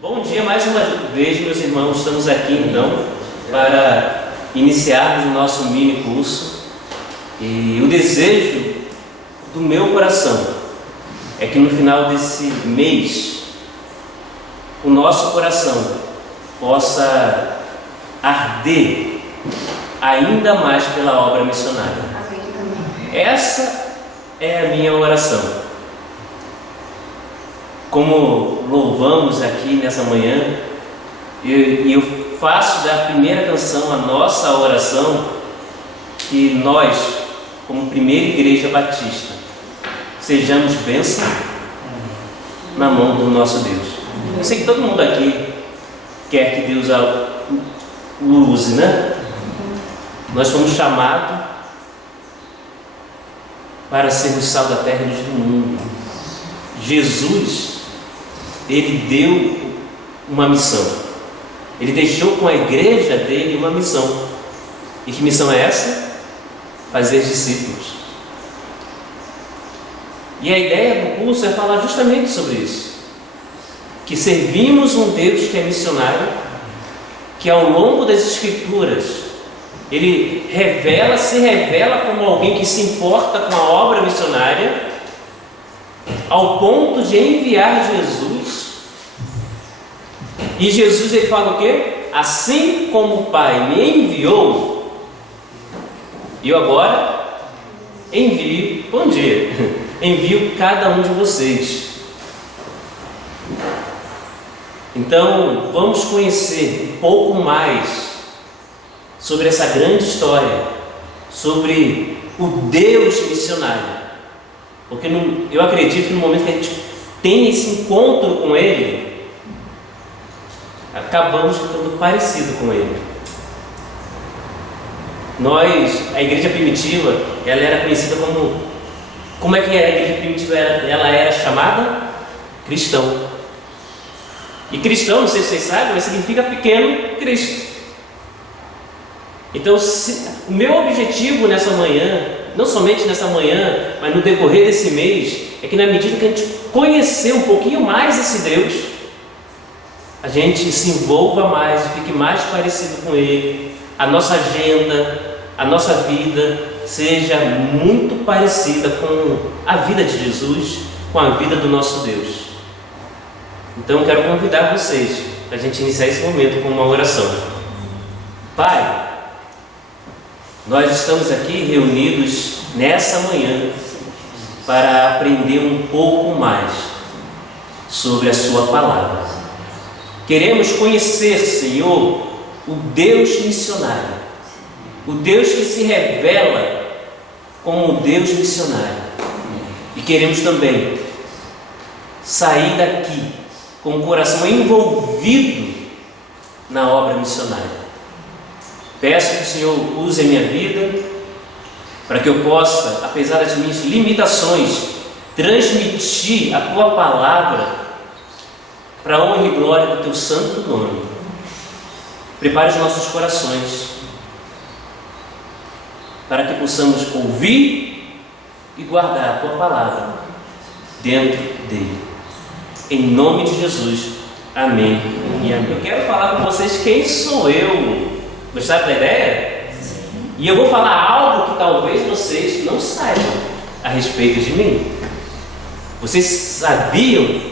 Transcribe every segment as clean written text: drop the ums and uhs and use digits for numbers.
Bom dia mais uma vez, meus irmãos. Estamos aqui então para iniciarmos o nosso mini curso. E o desejo do meu coração é que no final desse mês o nosso coração possa arder ainda mais pela obra missionária. Essa é a minha oração. Como louvamos aqui nessa manhã, eu faço da primeira canção a nossa oração, que nós, como primeira igreja batista, sejamos bênção na mão do nosso Deus. Eu sei que todo mundo aqui quer que Deus o use, né? Nós fomos chamados para ser o sal da terra e luz do mundo. Jesus, Ele deu uma missão. Ele deixou com a igreja dele uma missão. E que missão é essa? Fazer discípulos. E a ideia do curso é falar justamente sobre isso. Que servimos um Deus que é missionário, que ao longo das Escrituras Ele se revela como alguém que se importa com a obra missionária, ao ponto de enviar Jesus. E Jesus, ele fala o quê? Assim como o Pai me enviou, eu agora envio, bom dia, envio cada um de vocês. Então, vamos conhecer um pouco mais sobre essa grande história, sobre o Deus missionário. Porque eu acredito que no momento que a gente tem esse encontro com Ele, acabamos ficando parecido com Ele. A igreja primitiva, ela era conhecida como é que a igreja primitiva ela era chamada? Cristão. E cristão, não sei se vocês sabem, mas significa pequeno Cristo. Então, o meu objetivo nessa manhã, não somente nessa manhã, mas no decorrer desse mês, é que na medida que a gente conhecer um pouquinho mais esse Deus, a gente se envolva mais e fique mais parecido com Ele, a nossa agenda, a nossa vida seja muito parecida com a vida de Jesus, com a vida do nosso Deus. Então eu quero convidar vocês para a gente iniciar esse momento com uma oração. Pai, nós estamos aqui reunidos nessa manhã para aprender um pouco mais sobre a Sua palavra. Queremos conhecer, Senhor, o Deus missionário, o Deus que se revela como o Deus missionário. E queremos também sair daqui com o coração envolvido na obra missionária. Peço que o Senhor use a minha vida para que eu possa, apesar das minhas limitações, transmitir a Tua palavra para a honra e glória do Teu santo nome. Prepare os nossos corações para que possamos ouvir e guardar a Tua palavra dentro dele. Em nome de Jesus, amém e amém. Eu quero falar com vocês quem sou eu. Gostaram da ideia? E eu vou falar algo que talvez vocês não saibam a respeito de mim. Vocês sabiam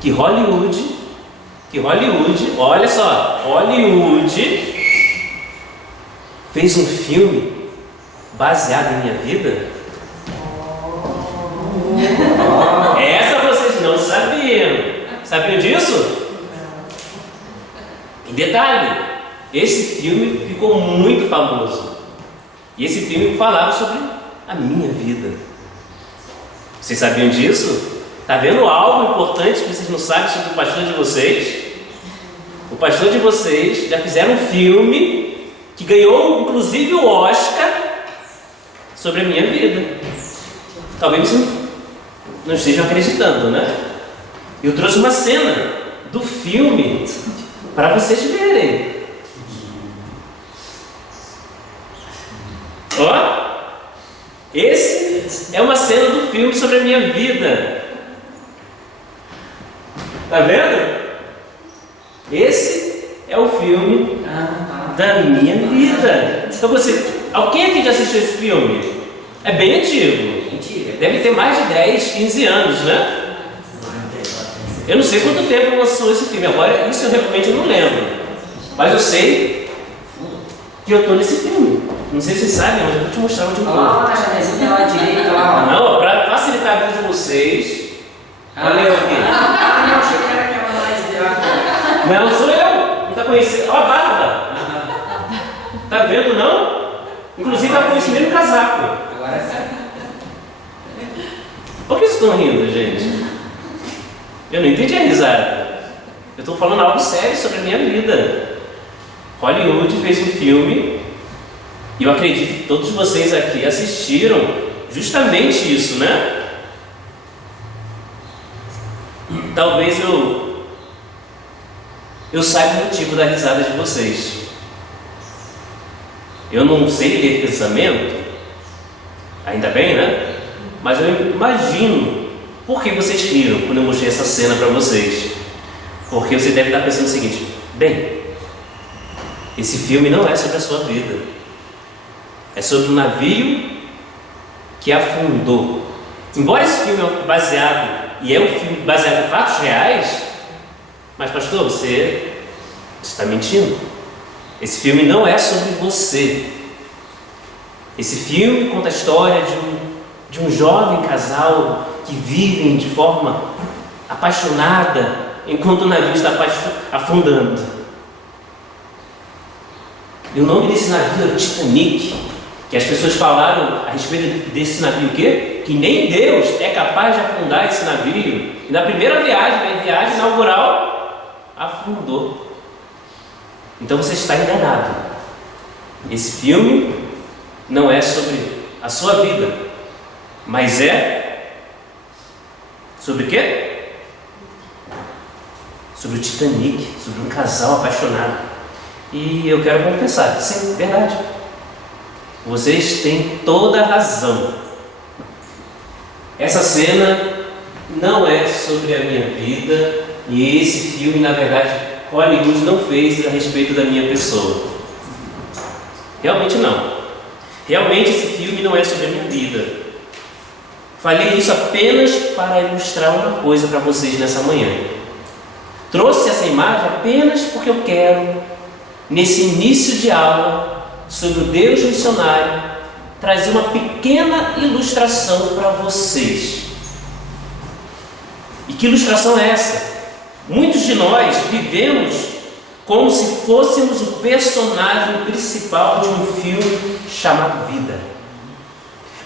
que Hollywood, olha só, Hollywood fez um filme baseado em minha vida? Essa vocês não sabiam. Sabiam disso? E detalhe, esse filme ficou muito famoso. E esse filme falava sobre a minha vida. Vocês sabiam disso? Está vendo algo importante que vocês não sabem sobre o pastor de vocês? O pastor de vocês já fizeram um filme que ganhou inclusive o Oscar sobre a minha vida. Talvez vocês não estejam acreditando, né? Eu trouxe uma cena do filme para vocês verem. Ó, esse é uma cena do filme sobre a minha vida. Tá vendo? Esse é o filme da minha vida. Então alguém aqui já assistiu esse filme? É bem antigo. Deve ter mais de 10, 15 anos, né? Eu não sei quanto tempo lançou esse filme. Agora, isso eu realmente não lembro. Mas eu sei que eu estou nesse filme. Não sei se vocês sabem, mas eu vou te mostrar onde eu estou. Lá na janezinha lá direita, lá. Não, para facilitar a vida de vocês. Olha eu aqui. Eu achei que era aquela mais de lá. Não, sou eu. Não está conhecendo? Olha a barba. Tá vendo, não? Inclusive está com esse mesmo casaco. Agora sim. Por que vocês estão rindo, gente? Eu não entendi a risada. Eu estou falando algo sério sobre a minha vida. Hollywood fez um filme e eu acredito que todos vocês aqui assistiram justamente isso, né? Talvez eu saiba o motivo da risada de vocês. Eu não sei ler pensamento, ainda bem, né? Mas eu imagino por que vocês riram quando eu mostrei essa cena para vocês. Porque você deve estar pensando o seguinte: bem, esse filme não é sobre a sua vida, é sobre um navio que afundou. Embora esse filme é baseado, e é um filme baseado em fatos reais, mas pastor, você está mentindo. Esse filme não é sobre você. Esse filme conta a história de um jovem casal que vivem de forma apaixonada enquanto o navio está afundando. E o nome desse navio é o Titanic, que as pessoas falaram a respeito desse navio o quê? Que nem Deus é capaz de afundar esse navio. E na primeira viagem, na viagem inaugural, afundou. Então você está enganado. Esse filme não é sobre a sua vida, mas é sobre o quê? Sobre o Titanic, sobre um casal apaixonado. E eu quero confessar, sim, verdade. Vocês têm toda a razão. Essa cena não é sobre a minha vida, e esse filme, na verdade, Hollywood não fez a respeito da minha pessoa. Realmente não. Realmente esse filme não é sobre a minha vida. Falei isso apenas para ilustrar uma coisa para vocês nessa manhã. Trouxe essa imagem apenas porque eu quero, nesse início de aula sobre o Deus missionário, trazer uma pequena ilustração para vocês. E que ilustração é essa? Muitos de nós vivemos como se fôssemos o personagem principal de um filme chamado Vida.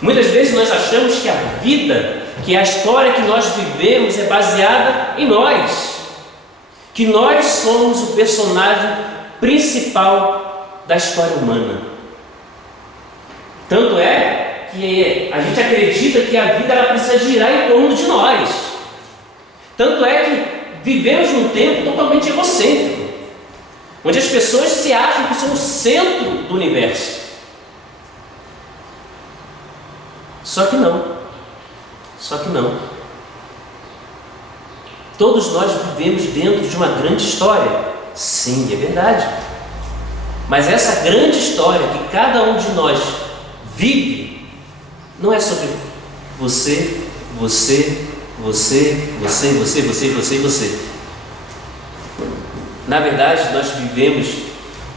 Muitas vezes nós achamos que a vida, que a história que nós vivemos é baseada em nós, que nós somos o personagem principal da história humana. Tanto é que a gente acredita que a vida ela precisa girar em torno de nós. Tanto é que vivemos num tempo totalmente egocêntrico, onde as pessoas se acham que são o centro do universo. Só que não. Todos nós vivemos dentro de uma grande história. Sim, é verdade. Mas essa grande história que cada um de nós vive, não é sobre você. Na verdade, nós vivemos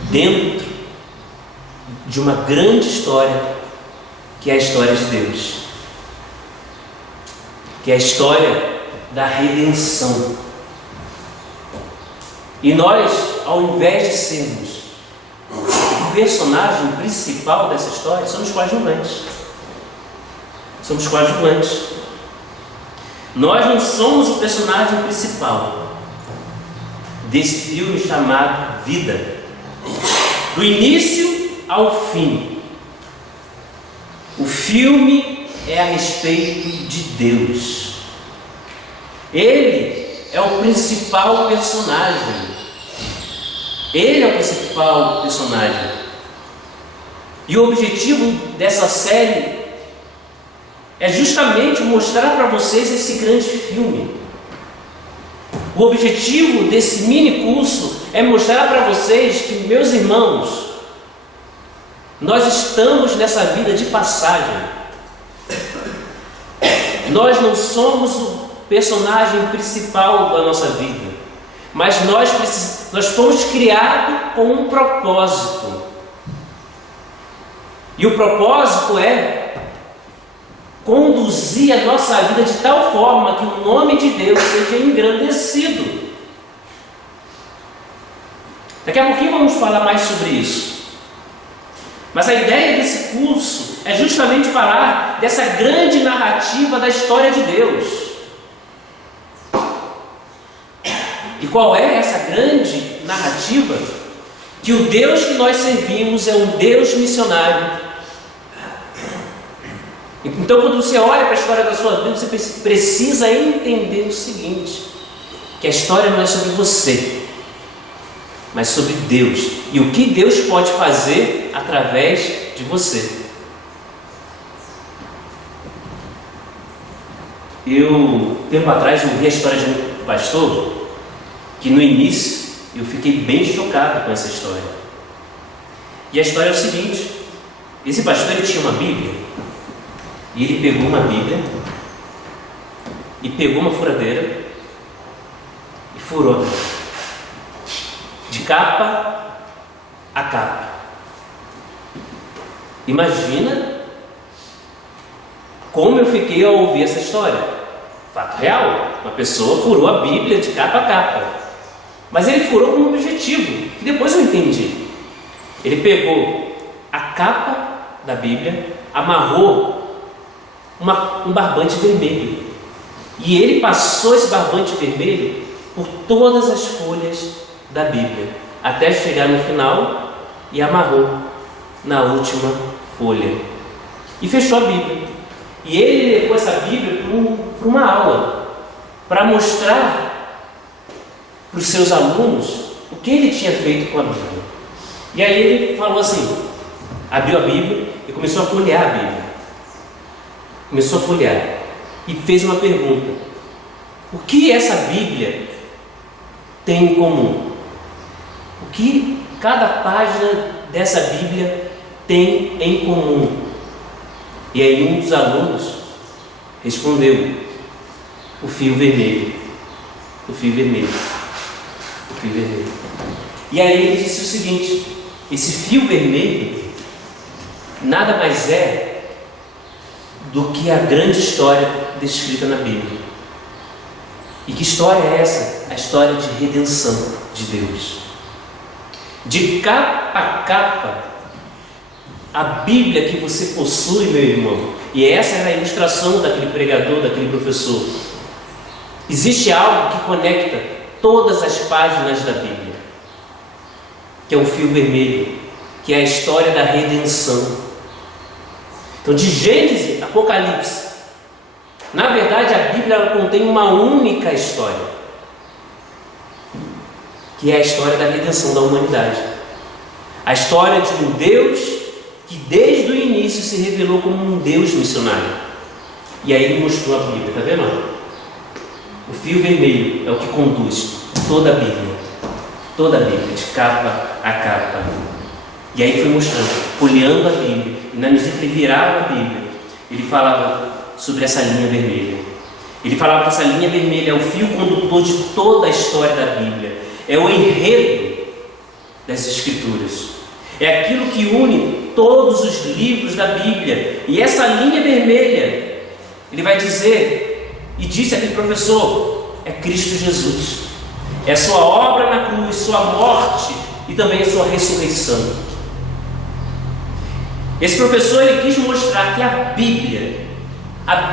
dentro de uma grande história, que é a história de Deus, que é a história da redenção. E nós, ao invés de sermos o personagem principal dessa história, somos coadjuvantes. Nós não somos o personagem principal desse filme chamado Vida. Do início ao fim, o filme é a respeito de Deus. Ele é o principal personagem. E o objetivo dessa série é justamente mostrar para vocês esse grande filme. O objetivo desse mini curso é mostrar para vocês que, meus irmãos, nós estamos nessa vida de passagem. Nós não somos o personagem principal da nossa vida, mas nós fomos criados com um propósito. E o propósito é conduzir a nossa vida de tal forma que o nome de Deus seja engrandecido. Daqui a pouquinho vamos falar mais sobre isso. Mas a ideia desse curso é justamente falar dessa grande narrativa da história de Deus. E qual é essa grande narrativa? Que o Deus que nós servimos é um Deus missionário. Então, quando você olha para a história da sua vida, você precisa entender o seguinte: que a história não é sobre você, mas sobre Deus, e o que Deus pode fazer através de você. Tempo atrás, eu ouvi a história de um pastor, que no início eu fiquei bem chocado com essa história. E a história é o seguinte: esse pastor, ele tinha uma Bíblia, e ele pegou uma Bíblia, e pegou uma furadeira, e furou de capa a capa. Imagina como eu fiquei ao ouvir essa história. Fato real, uma pessoa furou a Bíblia de capa a capa, mas ele furou com um objetivo, que depois eu entendi. Ele pegou a capa da Bíblia, amarrou um barbante vermelho, e ele passou esse barbante vermelho por todas as folhas da Bíblia, até chegar no final e amarrou na última folha e fechou a Bíblia. E ele levou essa Bíblia para uma aula, para mostrar para os seus alunos o que ele tinha feito com a Bíblia. E aí ele falou assim, abriu a Bíblia e começou a folhear a Bíblia. Começou a folhear e fez uma pergunta: o que essa Bíblia tem em comum? O que cada página dessa Bíblia tem em comum? E aí um dos alunos respondeu: o fio vermelho, o fio vermelho, o fio vermelho. E aí ele disse o seguinte: esse fio vermelho nada mais é do que a grande história descrita na Bíblia. E que história é essa? A história de redenção de Deus. De capa a capa, a Bíblia que você possui, meu irmão, e essa é a ilustração daquele pregador, daquele professor. Existe algo que conecta todas as páginas da Bíblia, que é um fio vermelho, que é a história da redenção. Então, de Gênesis a Apocalipse, na verdade a Bíblia ela contém uma única história, que é a história da redenção da humanidade. A história de um Deus que desde o início se revelou como um Deus missionário. E aí ele mostrou a Bíblia, está vendo? O fio vermelho é o que conduz toda a Bíblia, de capa a capa. E aí foi mostrando, folheando a Bíblia, e na medida que ele virava a Bíblia, ele falava sobre essa linha vermelha. Ele falava que essa linha vermelha é o fio condutor de toda a história da Bíblia, é o enredo das Escrituras, é aquilo que une todos os livros da Bíblia. E essa linha vermelha, ele vai dizer, e disse aquele professor, é Cristo Jesus, é sua obra na cruz, sua morte e também a sua ressurreição. Esse professor ele quis mostrar que a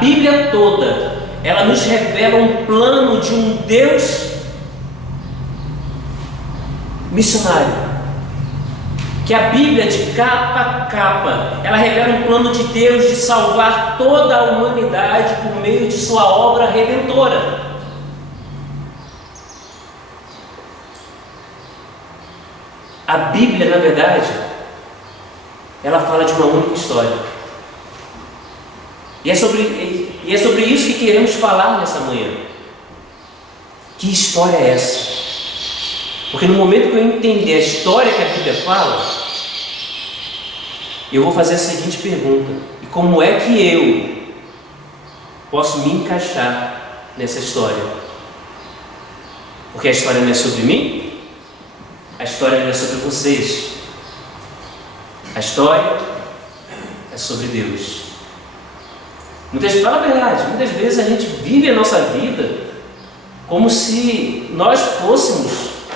Bíblia toda, ela nos revela um plano de um Deus missionário. Que a Bíblia, de capa a capa, ela revela um plano de Deus de salvar toda a humanidade por meio de sua obra redentora. A Bíblia, na verdade, ela fala de uma única história. E é sobre isso que queremos falar nessa manhã. Que história é essa? Porque no momento que eu entender a história que a Bíblia fala, eu vou fazer a seguinte pergunta: e como é que eu posso me encaixar nessa história? Porque a história não é sobre mim, a história não é sobre vocês, a história é sobre Deus. Fala a verdade, muitas vezes a gente vive a nossa vida como se nós fôssemos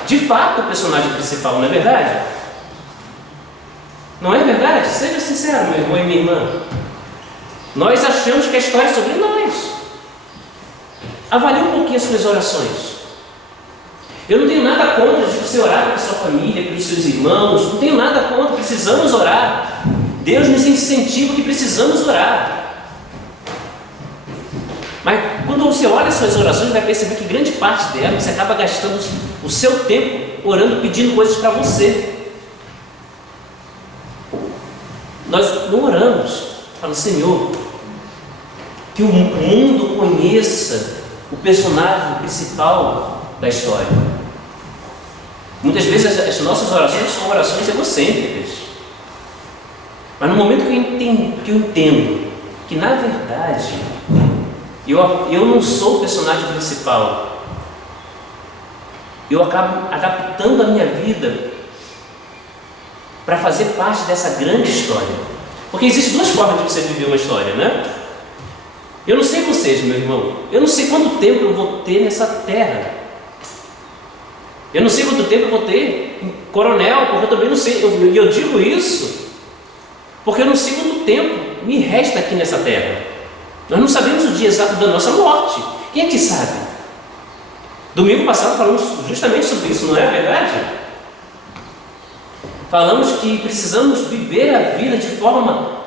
de fato o personagem principal, não é verdade? Não é verdade? Seja sincero, meu irmão e minha irmã. Nós achamos que a história é sobre nós. Avalie um pouquinho as suas orações. Eu não tenho nada contra de você orar pela sua família, pelos seus irmãos, não tenho nada contra, precisamos orar. Deus nos incentiva que precisamos orar. Mas quando você olha as suas orações, vai perceber que grande parte delas você acaba gastando o seu tempo orando, pedindo coisas para você. Nós não oramos, falando: Senhor, que o mundo conheça o personagem principal da história. Muitas vezes as nossas orações são orações egocêntricas. Mas no momento que eu entendo que na verdade eu não sou o personagem principal, eu acabo adaptando a minha vida para fazer parte dessa grande história. Porque existem duas formas de você viver uma história, né? Eu não sei vocês, meu irmão, eu não sei quanto tempo eu vou ter nessa terra. Eu não sei quanto tempo eu vou ter em Coronel, porque eu também não sei. Eu digo isso porque eu não sei quanto tempo me resta aqui nessa terra. Nós não sabemos o dia exato da nossa morte. Quem é que sabe? Domingo passado falamos justamente sobre isso, não é verdade? Falamos que precisamos viver a vida de forma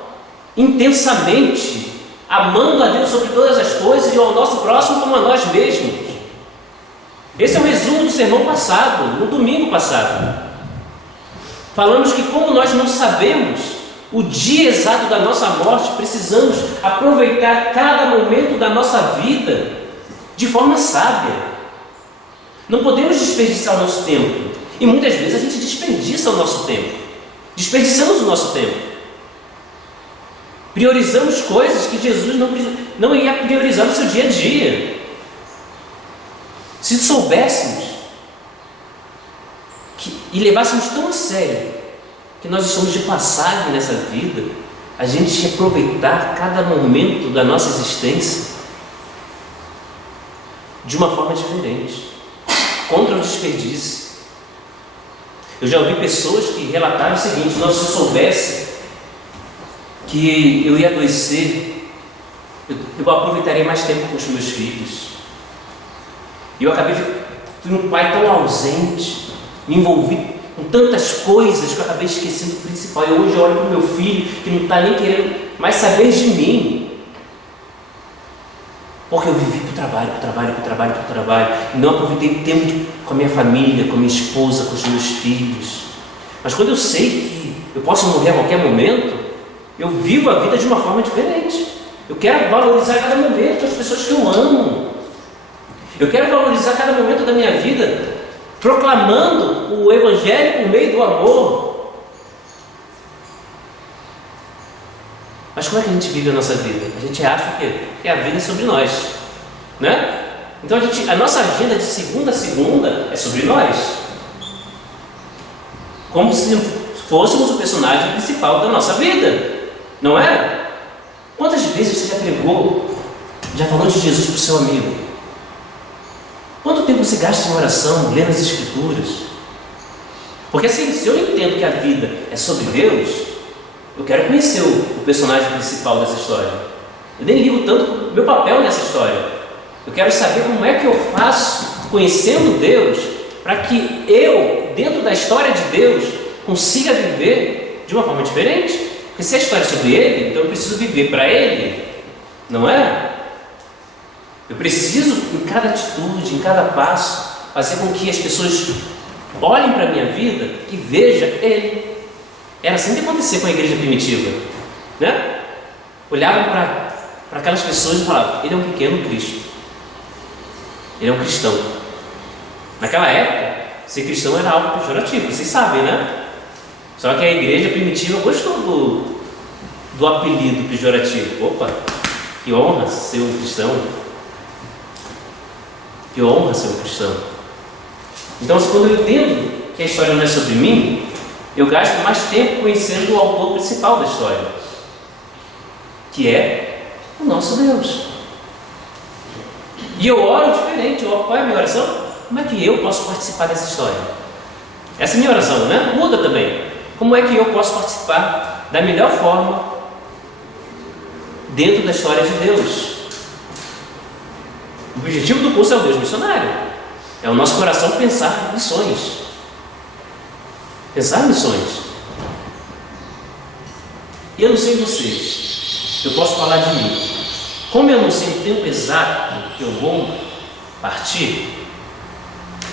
intensamente, amando a Deus sobre todas as coisas e ao nosso próximo como a nós mesmos. Esse é o resumo do sermão passado, no domingo passado. Falamos que como nós não sabemos o dia exato da nossa morte, precisamos aproveitar cada momento da nossa vida de forma sábia. Não podemos desperdiçar o nosso tempo. E muitas vezes a gente desperdiça o nosso tempo. Desperdiçamos o nosso tempo. Priorizamos coisas que Jesus não ia priorizar no seu dia a dia. Se soubéssemos e levássemos tão a sério que nós estamos de passagem nessa vida, a gente ia aproveitar cada momento da nossa existência de uma forma diferente, contra o desperdício. Eu já ouvi pessoas que relataram o seguinte: nossa, se eu soubesse que eu ia adoecer, eu aproveitaria mais tempo com os meus filhos. E eu acabei sendo um pai tão ausente, me envolvi com tantas coisas que eu acabei esquecendo o principal. E hoje eu olho para o meu filho que não está nem querendo mais saber de mim, porque eu vivi para o trabalho, e não aproveitei tempo com a minha família, com a minha esposa, com os meus filhos. Mas quando eu sei que eu posso morrer a qualquer momento, eu vivo a vida de uma forma diferente. Eu quero valorizar cada momento, as pessoas que eu amo. Eu quero valorizar cada momento da minha vida proclamando o Evangelho por meio do amor. Mas como é que a gente vive a nossa vida? A gente acha que a vida é sobre nós, né? Então a nossa agenda de segunda a segunda é sobre nós, como se fôssemos o personagem principal da nossa vida, não é? Quantas vezes você já pregou, já falou de Jesus para o seu amigo? Quanto tempo você gasta em oração, lendo as Escrituras? Porque assim, se eu entendo que a vida é sobre Deus, eu quero conhecer o personagem principal dessa história. Eu nem ligo tanto o meu papel nessa história. Eu quero saber como é que eu faço, conhecendo Deus, para que eu, dentro da história de Deus, consiga viver de uma forma diferente. Porque se a história é sobre Ele, então eu preciso viver para Ele, não é? Eu preciso, em cada atitude, em cada passo, fazer com que as pessoas olhem para a minha vida e vejam Ele. Era assim que acontecia com a igreja primitiva, né? Olhavam para aquelas pessoas e falavam: ele é um pequeno Cristo, ele é um cristão. Naquela época, ser cristão era algo pejorativo, vocês sabem, né? Só que a igreja primitiva gostou do apelido pejorativo. Opa, que honra ser um cristão. Que honra ser um cristão. Então, quando eu entendo que a história não é sobre mim, eu gasto mais tempo conhecendo o autor principal da história, que é o nosso Deus. E eu oro diferente. Qual é a minha oração? Como é que eu posso participar dessa história? Essa é a minha oração, né? Muda também. Como é que eu posso participar da melhor forma dentro da história de Deus? O objetivo do curso é o Deus missionário. É o nosso coração pensar missões. Pensar missões. E eu não sei vocês, eu posso falar de mim. Como eu não sei o tempo exato que eu vou partir,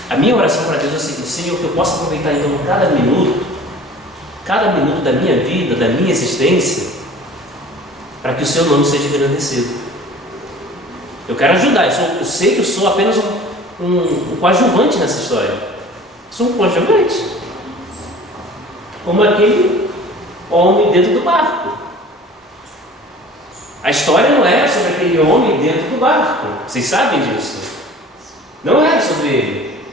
a minha oração para Deus é o seguinte: Senhor, que eu possa aproveitar então cada minuto da minha vida, da minha existência, para que o seu nome seja engrandecido. Eu quero ajudar, eu sei que eu sou apenas um coadjuvante nessa história. Sou um coadjuvante, como aquele homem dentro do barco. A história não era sobre aquele homem dentro do barco, vocês sabem disso. Não era sobre ele,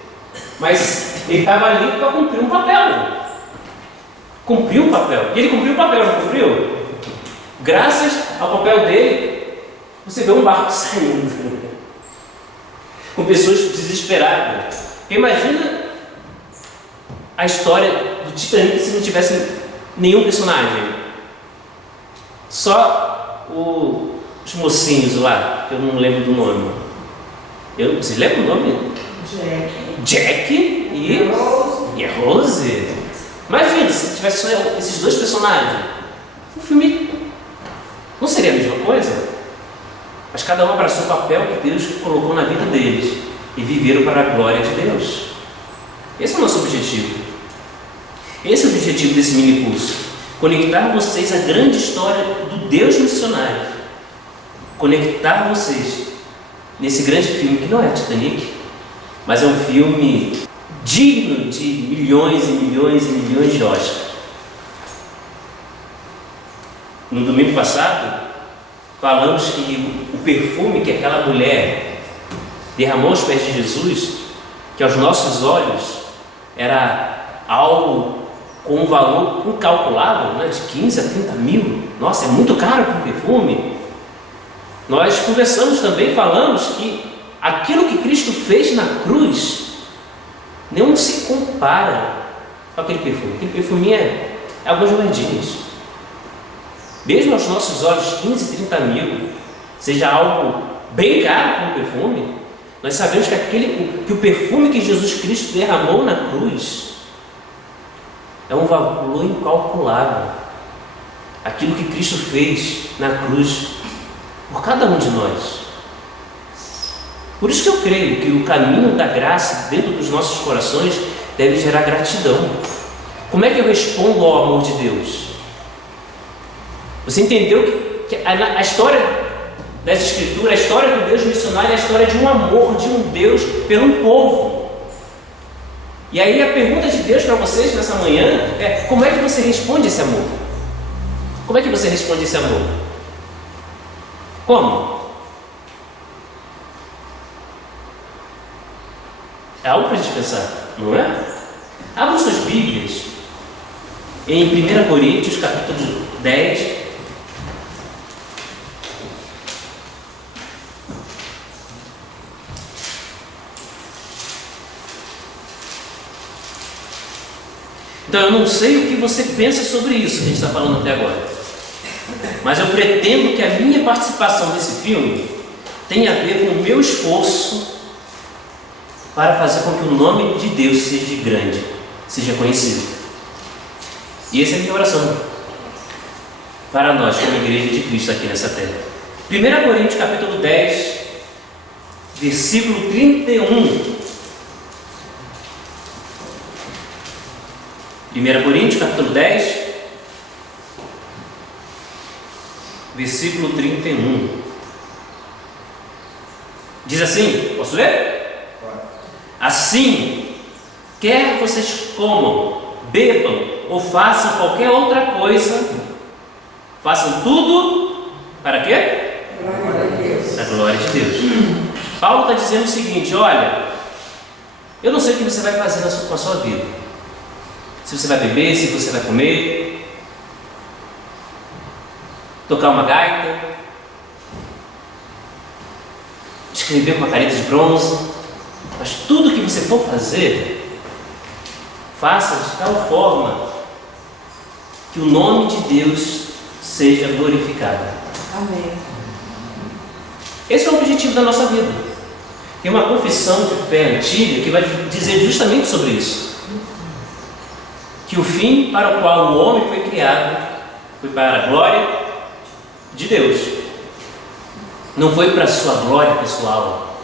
mas ele estava ali para cumprir um papel. Cumpriu o papel. E ele cumpriu o papel, não cumpriu? Graças ao papel dele, você vê um barco saindo, com pessoas desesperadas. Imagina a história do Titanic se não tivesse nenhum personagem. Só os mocinhos lá, que eu não lembro do nome. Vocês lembram o nome? Jack e Rose. Imagina se tivesse só esses dois personagens. O filme não seria a mesma coisa? Mas cada um abraçou o papel que Deus colocou na vida deles e viveram para a glória de Deus. Esse é o nosso objetivo. Esse é o objetivo desse mini curso: conectar vocês à grande história do Deus missionário. Conectar vocês nesse grande filme que não é Titanic, mas é um filme digno de milhões e milhões e milhões de Oscars. No domingo passado, falamos que o perfume que aquela mulher derramou aos pés de Jesus, que aos nossos olhos era algo com um valor incalculável, né, de 15 a 30 mil. Nossa, é muito caro para um perfume. Nós conversamos também, falamos que aquilo que Cristo fez na cruz não se compara com aquele perfume. Aquele perfume é algumas moedinhas. Mesmo aos nossos olhos, 15, 30 mil seja algo bem caro como perfume, nós sabemos que o perfume que Jesus Cristo derramou na cruz é um valor incalculável. Aquilo que Cristo fez na cruz por cada um de nós. Por isso que eu creio que o caminho da graça dentro dos nossos corações deve gerar gratidão. Como é que eu respondo ao amor de Deus? Você entendeu que a história das Escrituras, a história do Deus missionário é a história de um amor de um Deus pelo povo. E aí a pergunta de Deus para vocês nessa manhã é: como é que você responde esse amor? Como é que você responde esse amor? Como? É algo para a gente pensar, não é? Abra suas Bíblias em 1 Coríntios capítulo 10. Então eu não sei o que você pensa sobre isso que a gente está falando até agora, mas eu pretendo que a minha participação nesse filme tenha a ver com o meu esforço para fazer com que o nome de Deus seja grande, seja conhecido. E essa é a minha oração para nós, como Igreja de Cristo aqui nessa terra. 1 Coríntios capítulo 10, versículo 31. 1 Coríntios capítulo 10, versículo 31. Diz assim, posso ler? Assim, quer vocês comam, bebam ou façam qualquer outra coisa, façam tudo para quê? Glória a Deus. Para a glória de Deus. Paulo está dizendo o seguinte: olha, eu não sei o que você vai fazer com a sua vida. Se você vai beber, se você vai comer, tocar uma gaita, escrever com uma caneta de bronze, mas tudo que você for fazer, faça de tal forma que o nome de Deus seja glorificado. Amém. Esse é o objetivo da nossa vida. Tem uma confissão de fé antiga que vai dizer justamente sobre isso. Que o fim para o qual o homem foi criado foi para a glória de Deus. Não foi para a sua glória pessoal.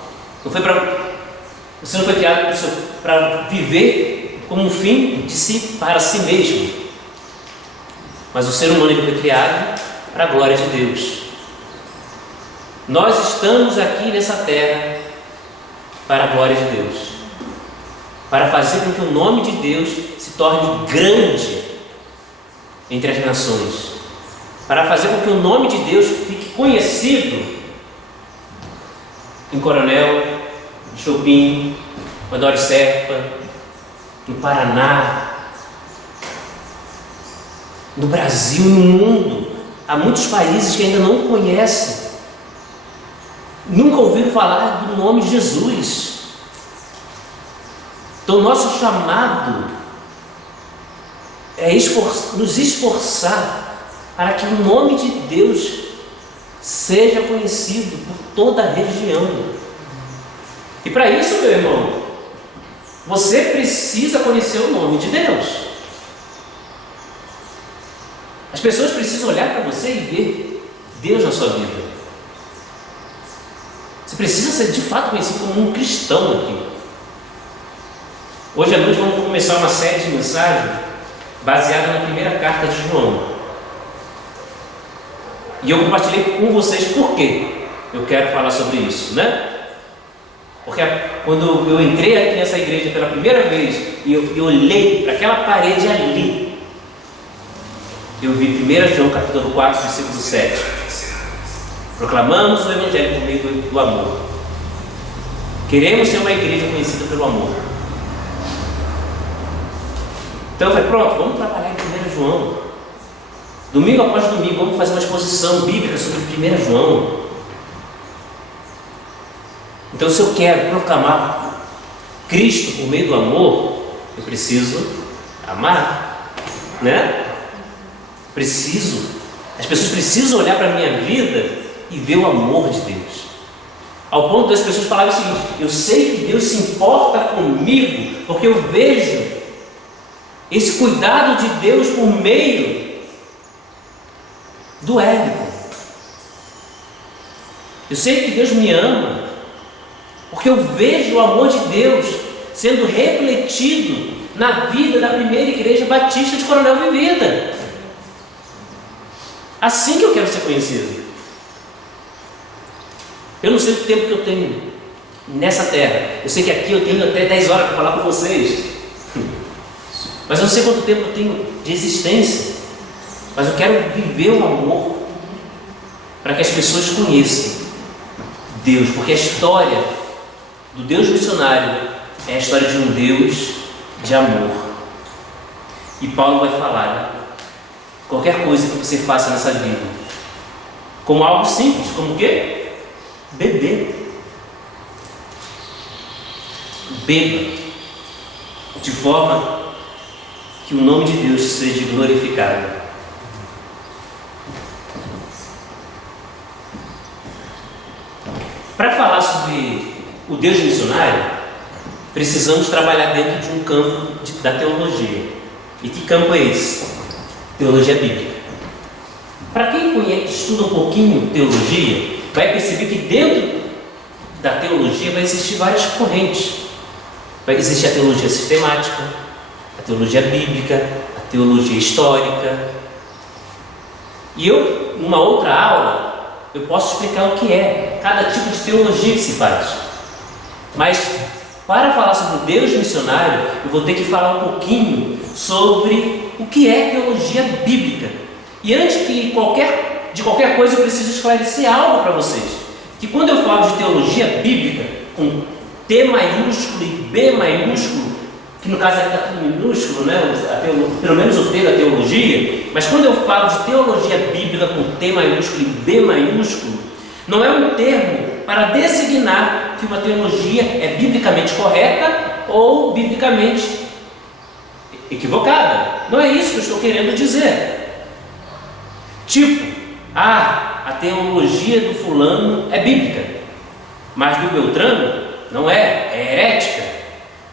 Não foi para... Você não foi criado para viver como um fim de si, para si mesmo. Mas o ser humano ele foi criado para a glória de Deus. Nós estamos aqui nessa terra para a glória de Deus, para fazer com que o nome de Deus se torne grande entre as nações, para fazer com que o nome de Deus fique conhecido em Coronel, em Chopin, em Adore Serpa, no Paraná, no Brasil e no mundo. Há muitos países que ainda não conhecem, nunca ouviram falar do nome de Jesus. Então, o nosso chamado é nos esforçar para que o nome de Deus seja conhecido por toda a região. E para isso, meu irmão, você precisa conhecer o nome de Deus. As pessoas precisam olhar para você e ver Deus na sua vida. Você precisa ser de fato conhecido como um cristão aqui. Hoje à noite vamos começar uma série de mensagens baseada na primeira carta de João. E eu compartilhei com vocês por quê eu quero falar sobre isso, né? Porque quando eu entrei aqui nessa igreja pela primeira vez e eu olhei para aquela parede ali, eu vi 1 João capítulo 4, versículo 7. Proclamamos o Evangelho por meio do amor. Queremos ser uma igreja conhecida pelo amor. Então eu falei, pronto, vamos trabalhar em 1 João. Domingo após domingo, vamos fazer uma exposição bíblica sobre 1 João. Então, se eu quero proclamar Cristo por meio do amor, eu preciso amar, né? As pessoas precisam olhar para a minha vida e ver o amor de Deus. Ao ponto das pessoas falarem o seguinte: eu sei que Deus se importa comigo, porque eu vejo esse cuidado de Deus por meio do Érico. Eu sei que Deus me ama, porque eu vejo o amor de Deus sendo refletido na vida da primeira igreja batista de Coronel Vivida. Assim que eu quero ser conhecido. Eu não sei o tempo que eu tenho nessa terra. Eu sei que aqui eu tenho até 10 horas para falar com vocês. Mas eu não sei quanto tempo eu tenho de existência. Mas eu quero viver o amor para que as pessoas conheçam Deus. Porque a história do Deus missionário é a história de um Deus de amor. E Paulo vai falar, né? Qualquer coisa que você faça nessa vida, como algo simples, como o quê? Beber. Beba, de forma que o nome de Deus seja glorificado. Para falar sobre o Deus missionário, precisamos trabalhar dentro de um campo da teologia. E que campo é esse? Teologia bíblica. Para quem estuda um pouquinho teologia, vai perceber que dentro da teologia vai existir várias correntes. Vai existir a teologia sistemática, a teologia bíblica, a teologia histórica. E eu, numa outra aula, eu posso explicar o que é cada tipo de teologia que se faz. Mas para falar sobre o Deus missionário, eu vou ter que falar um pouquinho sobre o que é teologia bíblica. E antes de qualquer coisa, eu preciso esclarecer algo para vocês. Que quando eu falo de teologia bíblica, com T maiúsculo e B maiúsculo, que no caso aqui está tudo minúsculo, né? Pelo menos o T da teologia, mas quando eu falo de teologia bíblica com T maiúsculo e B maiúsculo, não é um termo para designar que uma teologia é biblicamente correta ou biblicamente equivocada. Não é isso que eu estou querendo dizer. Tipo, a teologia do fulano é bíblica, mas do Beltrano não é herética.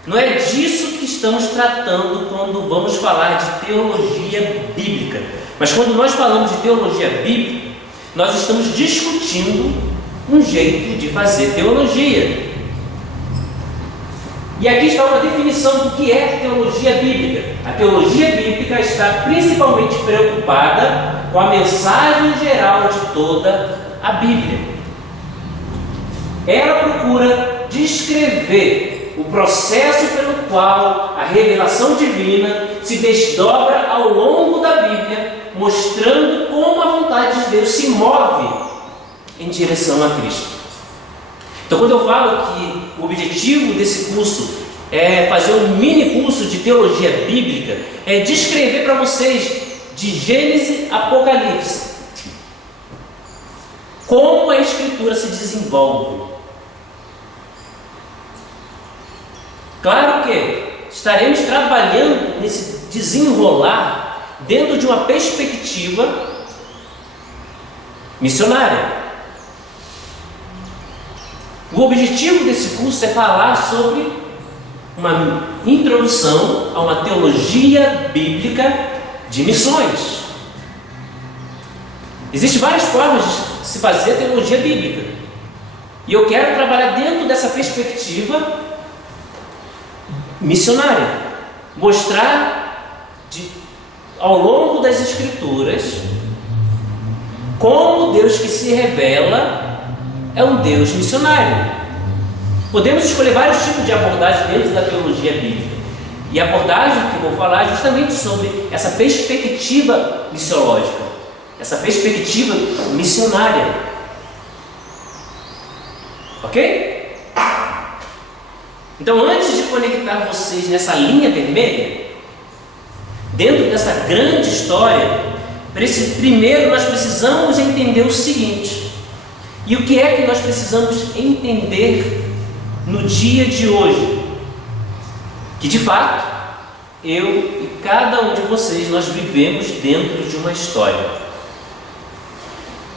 Não é disso que estamos tratando quando vamos falar de teologia bíblica. Mas quando nós falamos de teologia bíblica, nós estamos discutindo um jeito de fazer teologia. E aqui está uma definição do que é teologia bíblica. A teologia bíblica está principalmente preocupada com a mensagem geral de toda a Bíblia. Ela procura descrever o processo pelo qual a revelação divina se desdobra ao longo da Bíblia, mostrando como a vontade de Deus se move em direção a Cristo. Então, quando eu falo que o objetivo desse curso é fazer um mini curso de teologia bíblica, é descrever para vocês de Gênesis a Apocalipse como a Escritura se desenvolve. Claro que estaremos trabalhando nesse desenrolar dentro de uma perspectiva missionária. O objetivo desse curso é falar sobre uma introdução a uma teologia bíblica de missões. Existem várias formas de se fazer teologia bíblica, e eu quero trabalhar dentro dessa perspectiva missionária, mostrar ao longo das Escrituras como o Deus que se revela é um Deus missionário. Podemos escolher vários tipos de abordagem dentro da teologia bíblica, e a abordagem que eu vou falar é justamente sobre essa perspectiva missiológica, essa perspectiva missionária. Ok? Então, antes de conectar vocês nessa linha vermelha, dentro dessa grande história, primeiro nós precisamos entender o seguinte: e o que é que nós precisamos entender no dia de hoje? Que de fato, eu e cada um de vocês, nós vivemos dentro de uma história.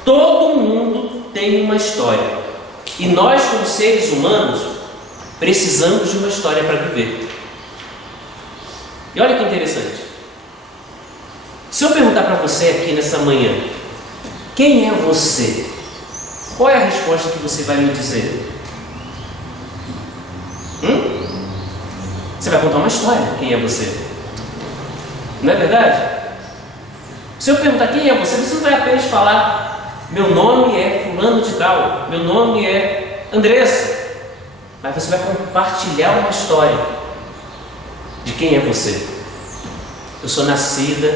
Todo mundo tem uma história, e nós, como seres humanos, precisamos de uma história para viver. E olha que interessante. Se eu perguntar para você aqui nessa manhã, quem é você? Qual é a resposta que você vai me dizer? Você vai contar uma história. Quem é você? Não é verdade? Se eu perguntar quem é você, você não vai apenas falar: meu nome é fulano de tal, meu nome é Andressa. Mas você vai compartilhar uma história de quem é você. Eu sou nascido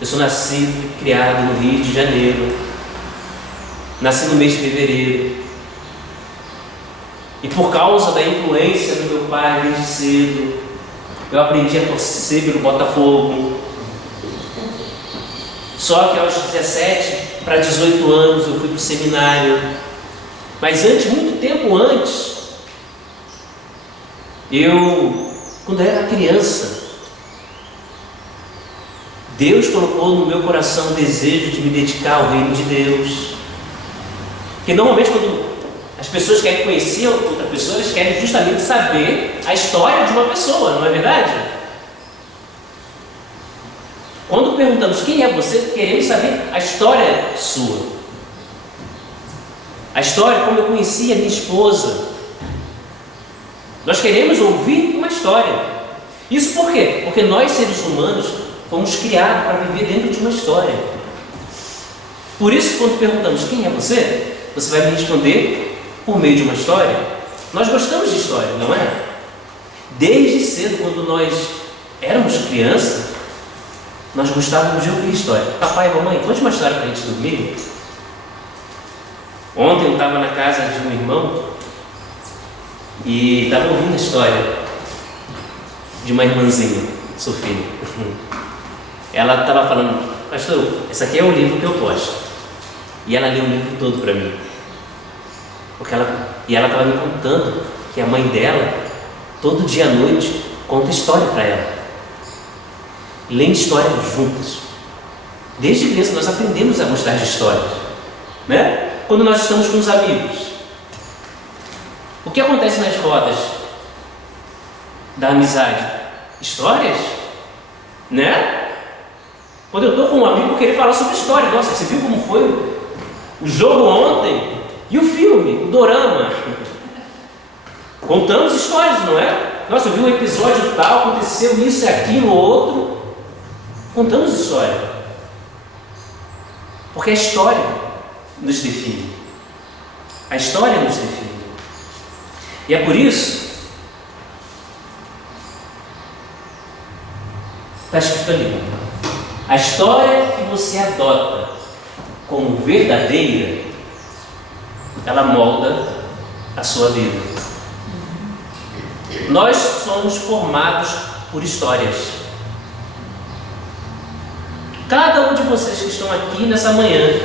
e criado no Rio de Janeiro. Nasci no mês de fevereiro. E por causa da influência do meu pai desde cedo, eu aprendi a torcer pelo Botafogo. Só que aos 17 para 18 anos eu fui para o seminário. Mas muito tempo antes, quando eu era criança, Deus colocou no meu coração o desejo de me dedicar ao reino de Deus. Porque normalmente quando as pessoas querem conhecer outra pessoa, elas querem justamente saber a história de uma pessoa, não é verdade? Quando perguntamos quem é você, queremos saber a história sua. A história como eu conheci a minha esposa. Nós queremos ouvir uma história. Isso por quê? Porque nós, seres humanos, fomos criados para viver dentro de uma história. Por isso, quando perguntamos quem é você, você vai me responder por meio de uma história. Nós gostamos de história, não é? Desde cedo, quando nós éramos crianças, nós gostávamos de ouvir história. Papai e mamãe, conte uma história para a gente dormir. Ontem eu estava na casa de um irmão e estava ouvindo a história de uma irmãzinha, Sofia. Ela estava falando: pastor, esse aqui é o livro que eu gosto. E ela leu o livro todo para mim. E ela estava me contando que a mãe dela, todo dia à noite, conta história para ela. Lêem história juntas. Desde criança nós aprendemos a gostar de histórias, né? Quando nós estamos com os amigos, o que acontece nas rodas da amizade? Histórias, né? Quando eu estou com um amigo, eu queria falar sobre história. Nossa, você viu como foi o jogo ontem? E o filme, o dorama? Contamos histórias, não é? Nossa, eu vi um episódio tal, aconteceu isso, aquilo, outro. Contamos história. Porque a história nos define. A história nos define. E é por isso, está escrito ali: a história que você adota como verdadeira, ela molda a sua vida. Nós somos formados por histórias. Cada um de vocês que estão aqui nessa manhã,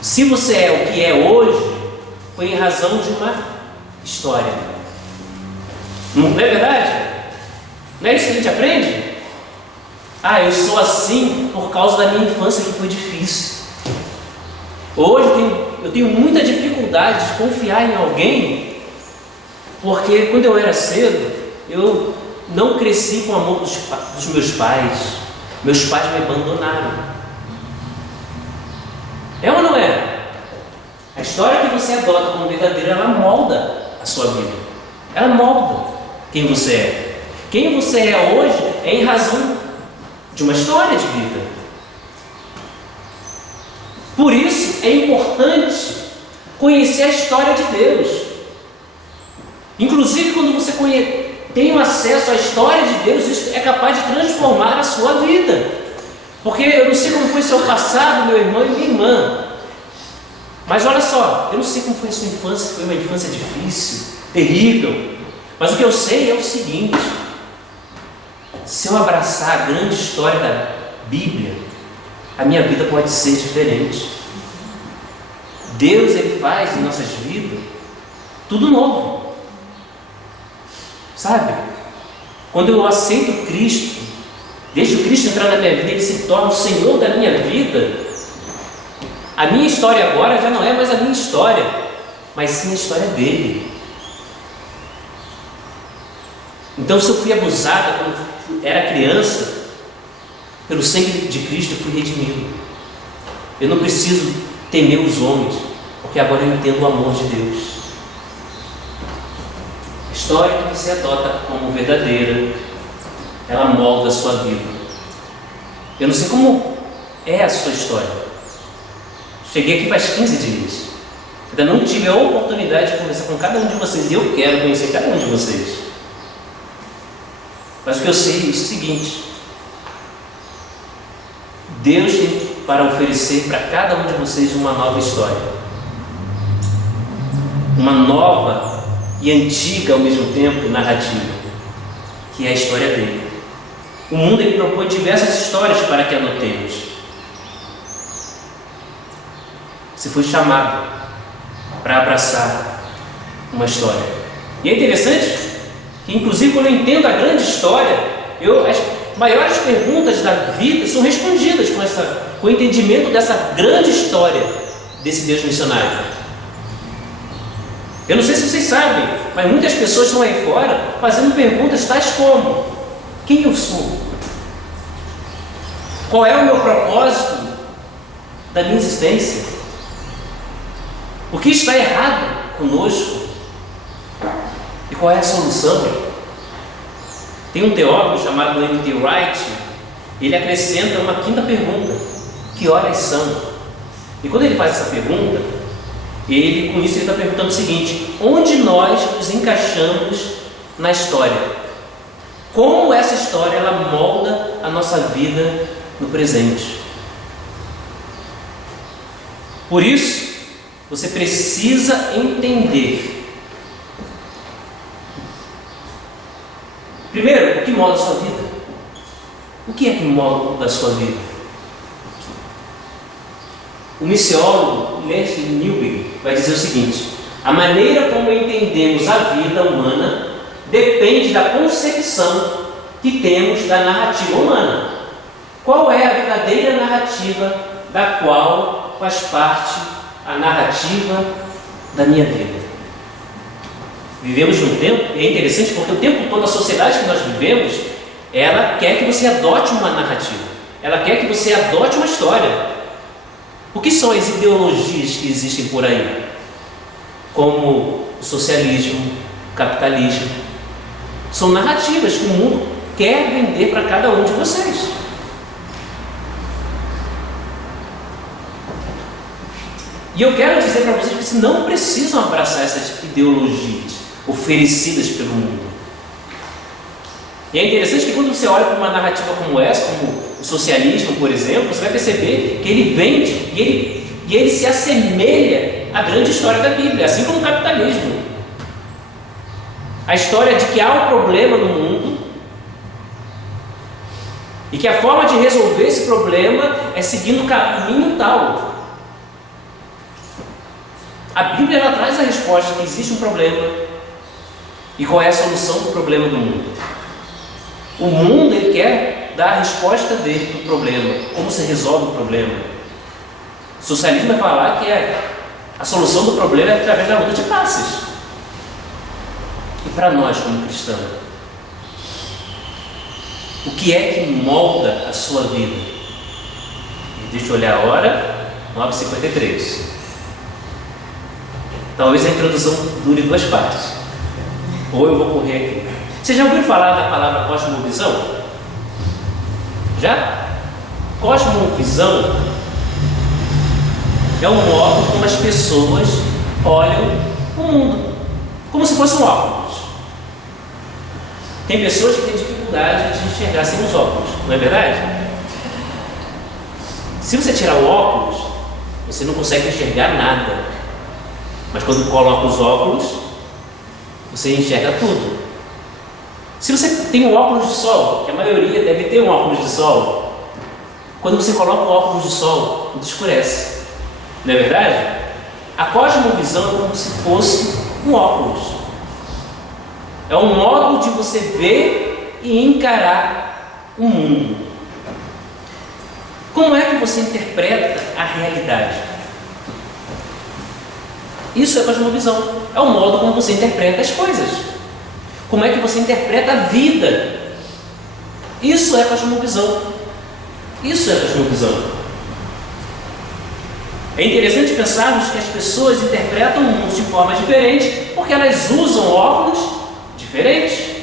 se você é o que é hoje, foi em razão de uma história. Não é verdade? Não é isso que a gente aprende? Ah, eu sou assim por causa da minha infância que foi difícil. Hoje eu tenho muita dificuldade de confiar em alguém, porque quando eu era cedo, eu não cresci com o amor dos meus pais. Meus pais me abandonaram. É ou não é? A história que você adota como verdadeira, ela molda a sua vida. Ela molda quem você é. Quem você é hoje é em razão de uma história de vida. Por isso é importante conhecer a história de Deus. Inclusive, quando você tem acesso à história de Deus, isso é capaz de transformar a sua vida. Porque eu não sei como foi seu passado, meu irmão e minha irmã. Mas olha só, eu não sei como foi a sua infância, se foi uma infância difícil, terrível. Mas o que eu sei é o seguinte: se eu abraçar a grande história da Bíblia, a minha vida pode ser diferente. Deus, Ele faz em nossas vidas tudo novo. Sabe? Quando eu aceito Cristo, deixo o Cristo entrar na minha vida, Ele se torna o Senhor da minha vida. A minha história agora já não é mais a minha história, mas sim a história dele. Então, se eu fui abusada quando era criança, pelo sangue de Cristo eu fui redimido. Eu não preciso temer os homens, porque agora eu entendo o amor de Deus. A história que você adota como verdadeira, ela molda a sua vida. Eu não sei como é a sua história. Cheguei aqui faz 15 dias. Ainda não tive a oportunidade de conversar com cada um de vocês. E eu quero conhecer cada um de vocês. Mas o que eu sei é o seguinte: Deus tem para oferecer para cada um de vocês uma nova história. Uma nova e antiga ao mesmo tempo narrativa, que é a história dele. O mundo, ele propõe diversas histórias para que anotemos. Você foi chamado para abraçar uma história. E é interessante que, inclusive, quando eu entendo a grande história, as maiores perguntas da vida são respondidas com o entendimento dessa grande história desse Deus missionário. Eu não sei se vocês sabem, mas muitas pessoas estão aí fora fazendo perguntas tais como: quem eu sou? Qual é o meu propósito da minha existência? O que está errado conosco? E qual é a solução? Tem um teólogo chamado M.T. Wright, ele acrescenta uma quinta pergunta: que horas são? E quando ele faz essa pergunta, Ele, com isso, ele está perguntando o seguinte: onde nós nos encaixamos na história? Como essa história ela molda a nossa vida no presente? Por isso, você precisa entender. Primeiro, o que molda a sua vida? O que é que molda a sua vida? O missiólogo Leslie Newbigin vai dizer o seguinte: a maneira como entendemos a vida humana depende da concepção que temos da narrativa humana. Qual é a verdadeira narrativa da qual faz parte a narrativa da minha vida? Vivemos num tempo, e é interessante porque o tempo todo a sociedade que nós vivemos, ela quer que você adote uma narrativa, ela quer que você adote uma história. O que são as ideologias que existem por aí? Como o socialismo, o capitalismo. São narrativas que o mundo quer vender para cada um de vocês. E eu quero dizer para vocês que vocês não precisam abraçar essas ideologias oferecidas pelo mundo. E é interessante que quando você olha para uma narrativa como essa, como o socialismo, por exemplo, você vai perceber que ele vende e ele se assemelha à grande história da Bíblia, assim como o capitalismo. A história de que há um problema no mundo e que a forma de resolver esse problema é seguindo um caminho tal. A Bíblia ela traz a resposta que existe um problema e qual é a solução do problema do mundo. O mundo ele quer dar a resposta dele do problema, como se resolve o problema. O socialismo vai falar que a solução do problema é através da luta de classes. E para nós como cristãos, o que é que molda a sua vida? Deixa eu olhar a hora, 9h53. Talvez a introdução dure 2 partes. Ou eu vou correr aqui. Você já ouviu falar da palavra cosmovisão? Já? Cosmovisão é o modo como as pessoas olham o mundo, como se fosse um óculos. Tem pessoas que têm dificuldade de enxergar sem os óculos, não é verdade? Se você tirar o óculos, você não consegue enxergar nada. Mas quando coloca os óculos, você enxerga tudo. Se você tem um óculos de sol, que a maioria deve ter um óculos de sol, quando você coloca o óculos de sol, tudo escurece. Não é verdade? A cosmovisão é como se fosse um óculos. É um modo de você ver e encarar o mundo. Como é que você interpreta a realidade? Isso é cosmovisão. É o modo como você interpreta as coisas. Como é que você interpreta a vida? Isso é cosmovisão. Isso é cosmovisão. É interessante pensarmos que as pessoas interpretam o mundo de forma diferente porque elas usam óculos diferentes.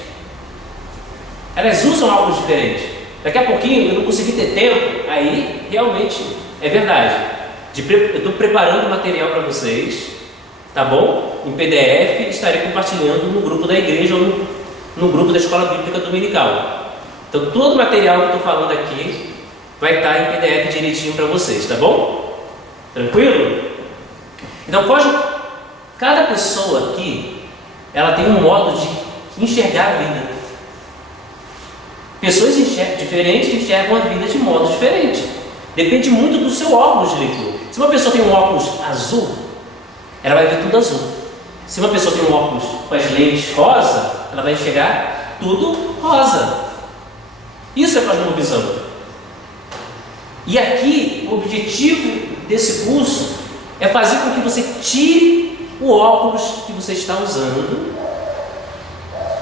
Elas usam óculos diferentes. Daqui a pouquinho, eu não consegui ter tempo, aí realmente é verdade. Eu estou preparando material para vocês, tá bom? Em PDF, estarei compartilhando no grupo da igreja ou no grupo da Escola Bíblica Dominical. Então, todo o material que eu estou falando aqui vai estar em PDF direitinho para vocês, tá bom? Tranquilo? Então, cada pessoa aqui, ela tem um modo de enxergar a vida. Pessoas diferentes enxergam a vida de modo diferente. Depende muito do seu óculos de leitura. Se uma pessoa tem um óculos azul, ela vai ver tudo azul. Se uma pessoa tem um óculos com as lentes rosa, ela vai enxergar tudo rosa. Isso é cosmovisão. E aqui, o objetivo desse curso é fazer com que você tire o óculos que você está usando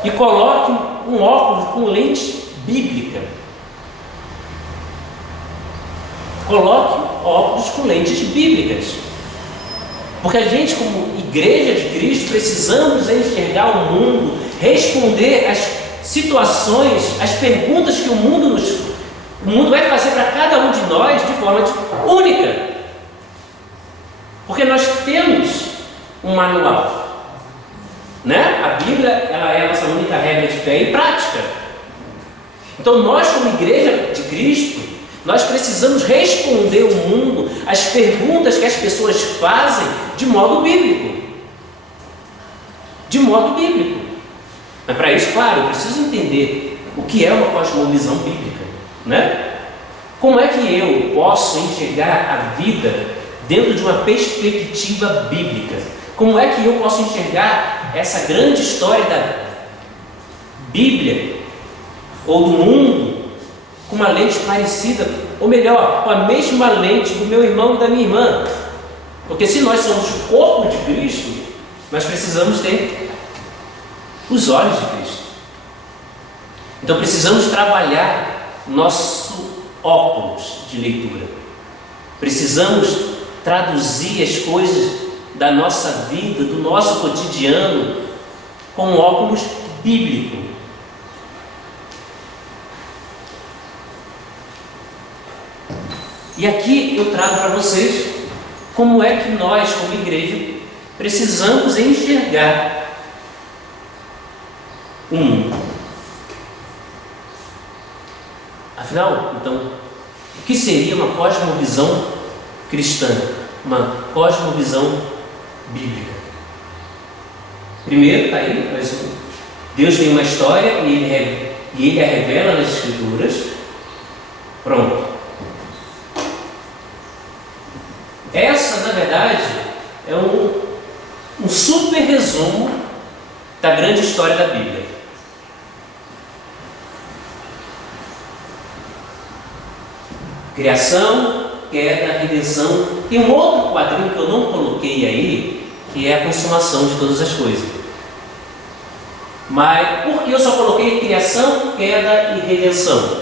e coloque um óculos com lente bíblica. Coloque óculos com lentes bíblicas. Porque a gente, como igreja de Cristo, precisamos enxergar o mundo, responder às situações, às perguntas que o mundo vai fazer para cada um de nós de forma única. Porque nós temos um manual, né? A Bíblia, ela é a nossa única regra de fé e prática. Então nós, como igreja de Cristo, nós precisamos responder ao mundo as perguntas que as pessoas fazem de modo bíblico. De modo bíblico. Mas para isso, claro, eu preciso entender o que é uma cosmovisão bíblica, né? Como é que eu posso enxergar a vida dentro de uma perspectiva bíblica? Como é que eu posso enxergar essa grande história da Bíblia ou do mundo com uma lente parecida, ou melhor, com a mesma lente do meu irmão e da minha irmã? Porque se nós somos o corpo de Cristo, nós precisamos ter os olhos de Cristo. Então precisamos trabalhar nosso óculos de leitura. Precisamos traduzir as coisas da nossa vida, do nosso cotidiano, com um óculos bíblico. E aqui eu trago para vocês como é que nós, como igreja, precisamos enxergar o mundo. Afinal, então, o que seria uma cosmovisão cristã? Uma cosmovisão bíblica? Primeiro, está aí, Deus tem uma história e Ele a revela nas Escrituras. Pronto. Essa, na verdade, é um super resumo da grande história da Bíblia. Criação, queda, redenção. Tem um outro quadrinho que eu não coloquei aí, que é a consumação de todas as coisas. Mas por que eu só coloquei criação, queda e redenção?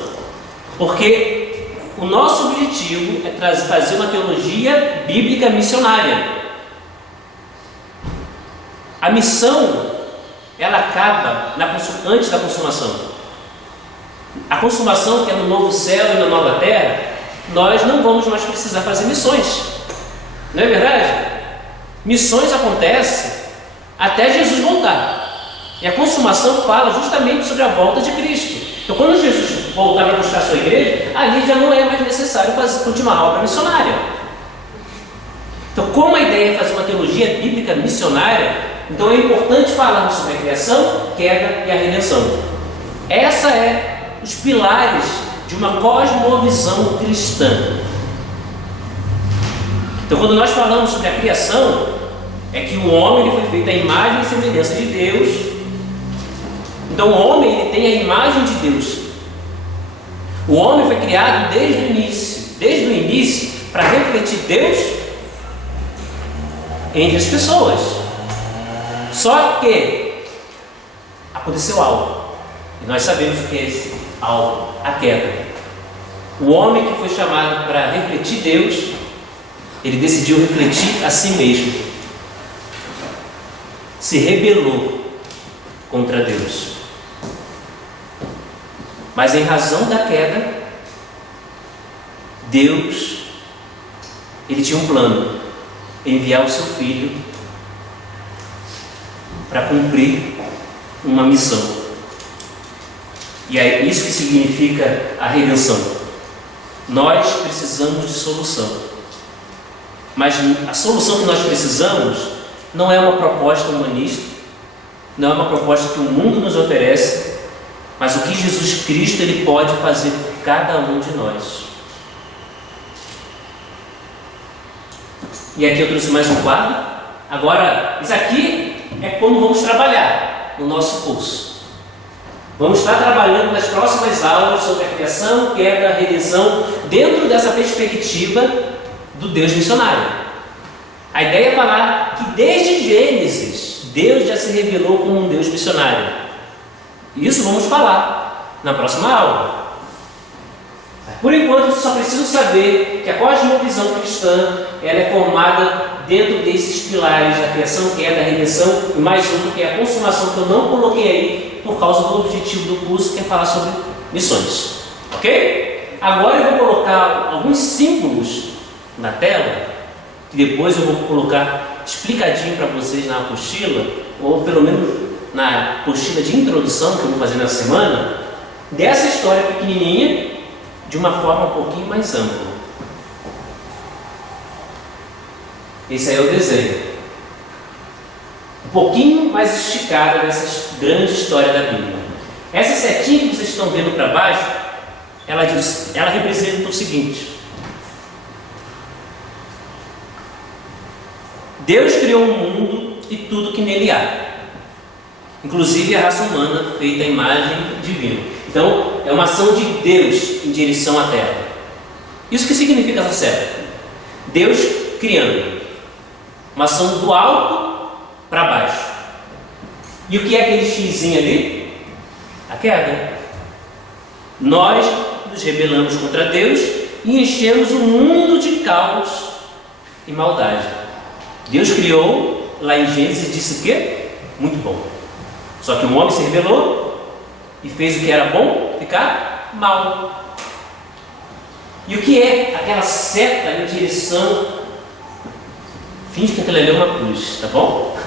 Porque o nosso objetivo é fazer uma teologia bíblica missionária. A missão, ela acaba antes da consumação. A consumação, que é no novo céu e na nova terra, nós não vamos mais precisar fazer missões. Não é verdade? Missões acontecem até Jesus voltar. E a consumação fala justamente sobre a volta de Cristo. Então, quando Jesus voltar para buscar a sua igreja, ali já não é mais necessário continuar a obra missionária. Então, como a ideia é fazer uma teologia bíblica missionária, então é importante falarmos sobre a criação, queda e a redenção. Essa é os pilares de uma cosmovisão cristã. Então, quando nós falamos sobre a criação, é que o homem ele foi feito à imagem e semelhança de Deus. Então o homem ele tem a imagem de Deus. O homem foi criado desde o início, para refletir Deus entre as pessoas. Só que aconteceu algo, e nós sabemos o que é esse algo, a queda. O homem que foi chamado para refletir Deus, ele decidiu refletir a si mesmo, se rebelou contra Deus. Mas em razão da queda, Deus, ele tinha um plano, enviar o seu filho para cumprir uma missão. E é isso que significa a redenção. Nós precisamos de solução, mas a solução que nós precisamos não é uma proposta humanista, não é uma proposta que o mundo nos oferece, mas o que Jesus Cristo ele pode fazer por cada um de nós. E aqui eu trouxe mais um quadro. Agora, isso aqui é como vamos trabalhar no nosso curso. Vamos estar trabalhando nas próximas aulas sobre a criação, queda, redenção, dentro dessa perspectiva do Deus missionário. A ideia é falar que desde Gênesis, Deus já se revelou como um Deus missionário. Isso vamos falar na próxima aula. Por enquanto, você só precisa saber que a cosmovisão cristã ela é formada dentro desses pilares da criação, queda, redenção, e mais um que é a consumação, que eu não coloquei aí por causa do objetivo do curso, que é falar sobre missões. Ok? Agora eu vou colocar alguns símbolos na tela, que depois eu vou colocar explicadinho para vocês na apostila, ou pelo menos na apostila de introdução que eu vou fazer nessa semana, dessa história pequenininha de uma forma um pouquinho mais ampla. Esse aí é o desenho. Um pouquinho mais esticada dessa grande história da Bíblia. Essa setinha que vocês estão vendo para baixo, ela representa o seguinte: Deus criou o mundo e tudo que nele há, inclusive a raça humana feita à imagem divina. Então, é uma ação de Deus em direção à Terra. Isso que significa essa seta? Deus criando. Uma ação do alto para baixo. E o que é aquele xizinho ali? A queda. Nós nos rebelamos contra Deus e enchemos o mundo de caos e maldade. Deus criou, lá em Gênesis, disse o quê? Muito bom. Só que o homem se rebelou e fez o que era bom ficar mal. E o que é aquela seta em direção? Finge que aquilo ali é uma cruz, tá bom?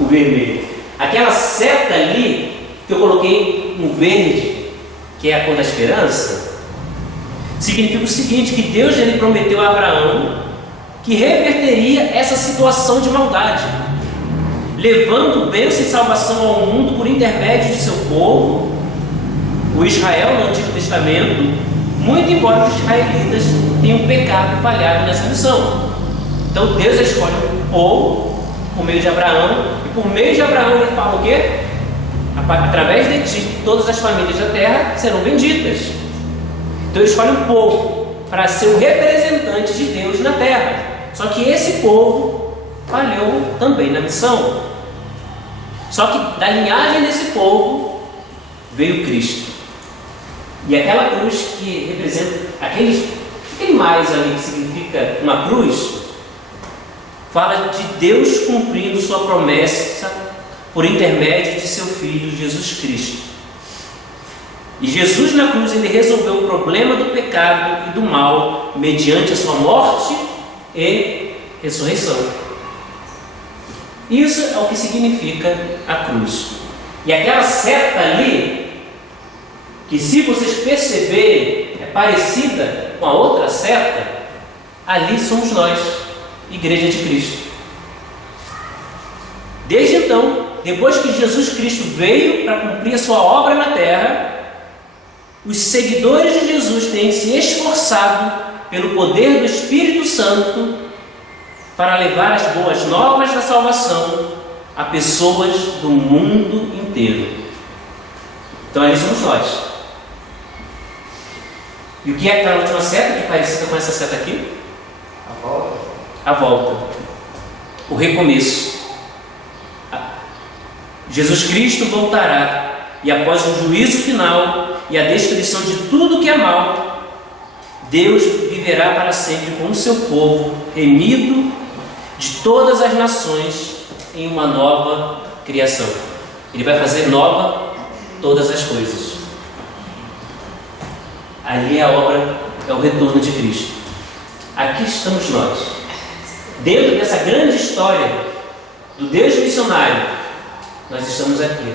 O vermelho. Aquela seta ali, que eu coloquei no verde, que é a cor da esperança, significa o seguinte: que Deus ele prometeu a Abraão que reverteria essa situação de maldade, levando bênção e salvação ao mundo por intermédio de seu povo, o Israel no Antigo Testamento, muito embora os israelitas tenham pecado e falhado nessa missão. Então Deus escolhe um povo por meio de Abraão, e por meio de Abraão ele fala o quê? Através de ti, todas as famílias da terra serão benditas. Então ele escolhe um povo para ser o representante de Deus na terra. Só que esse povo falhou também na missão. Só que da linhagem desse povo veio Cristo. E aquela cruz que representa aquele mais ali que significa uma cruz, fala de Deus cumprindo sua promessa por intermédio de seu Filho Jesus Cristo. E Jesus na cruz ele resolveu o problema do pecado e do mal mediante a sua morte e ressurreição. Isso é o que significa a cruz. E aquela seta ali, que se vocês perceberem é parecida com a outra seta, ali somos nós, Igreja de Cristo. Desde então, depois que Jesus Cristo veio para cumprir a sua obra na terra, os seguidores de Jesus têm se esforçado pelo poder do Espírito Santo para levar as boas novas da salvação a pessoas do mundo inteiro. Então ali somos nós. E o que é aquela última seta que é parecida com essa seta aqui? A volta. A volta. O recomeço. Jesus Cristo voltará e após o juízo final e a destruição de tudo que é mal, Deus viverá para sempre com o seu povo, remido de todas as nações em uma nova criação. Ele vai fazer nova todas as coisas. Ali a obra é o retorno de Cristo. Aqui estamos nós, dentro dessa grande história do Deus missionário. Nós estamos aqui.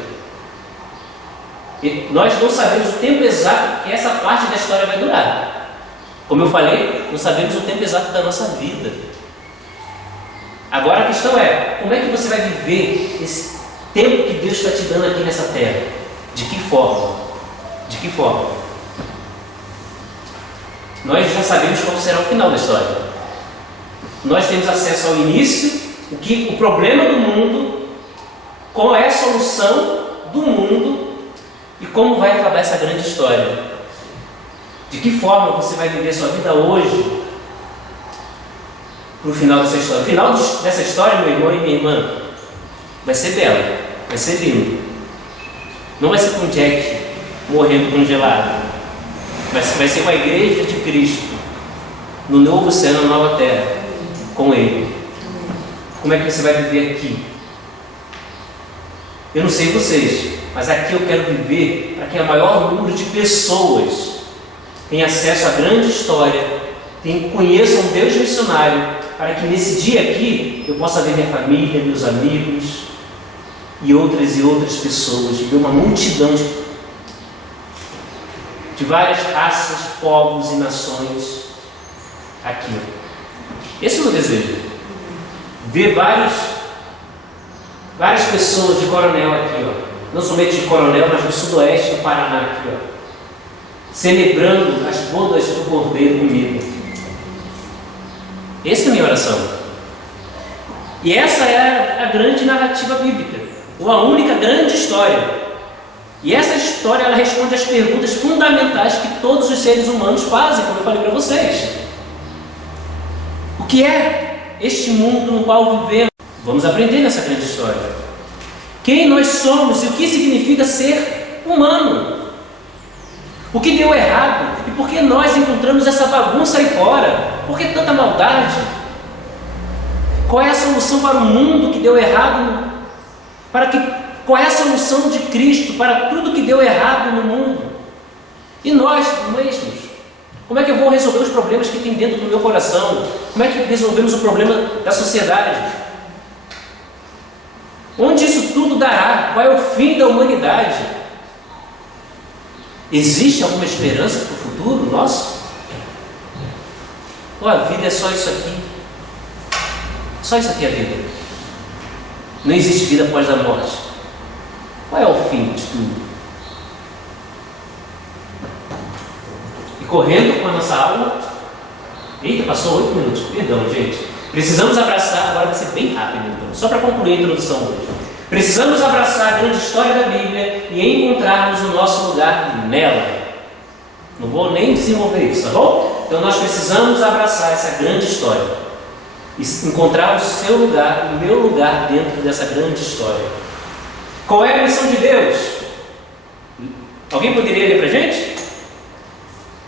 E nós não sabemos o tempo exato que essa parte da história vai durar. Como eu falei, não sabemos o tempo exato da nossa vida. Agora a questão é, como é que você vai viver esse tempo que Deus está te dando aqui nessa terra? De que forma? De que forma? Nós já sabemos qual será o final da história. Nós temos acesso ao início, o problema do mundo, qual é a solução do mundo e como vai acabar essa grande história. De que forma você vai viver a sua vida hoje para o final dessa história. O final dessa história, meu irmão e minha irmã, vai ser belo, vai ser lindo. Não vai ser com Jack morrendo congelado, mas vai ser com a Igreja de Cristo no novo céu, na nova terra, com Ele. Como é que você vai viver aqui? Eu não sei vocês, mas aqui eu quero viver para que o maior número de pessoas tenha acesso à grande história, conheçam um Deus missionário, para que nesse dia aqui eu possa ver minha família, meus amigos e outras pessoas, ver uma multidão de várias raças, povos e nações aqui. Esse é o meu desejo. Ver várias pessoas de Coronel aqui, não somente de Coronel, mas do sudoeste do Paraná aqui, celebrando as bodas do Cordeiro comigo. Essa é a minha oração. E essa é a grande narrativa bíblica, ou a única grande história. E essa história, ela responde às perguntas fundamentais que todos os seres humanos fazem, como eu falei para vocês. O que é este mundo no qual vivemos? Vamos aprender nessa grande história. Quem nós somos e o que significa ser humano? O que deu errado? E por que nós encontramos essa bagunça aí fora? Por que tanta maldade? Qual é a solução para o mundo que deu errado? Qual é a solução de Cristo para tudo que deu errado no mundo? E nós mesmos? Como é que eu vou resolver os problemas que tem dentro do meu coração? Como é que resolvemos o problema da sociedade? Onde isso tudo dará? Qual é o fim da humanidade? Existe alguma esperança para o futuro nosso? Ou a vida é só isso aqui? Só isso aqui é a vida. Não existe vida após a morte. Qual é o fim de tudo? E correndo com a nossa aula. Eita, passou 8 minutos. Perdão, gente. Precisamos abraçar, agora vai ser bem rápido então, só para concluir a introdução hoje. Precisamos abraçar a grande história da Bíblia e encontrarmos o nosso lugar nela. Não vou nem desenvolver isso, tá bom? Então nós precisamos abraçar essa grande história e encontrar o seu lugar, o meu lugar dentro dessa grande história. Qual é a missão de Deus? Alguém poderia ler para a gente?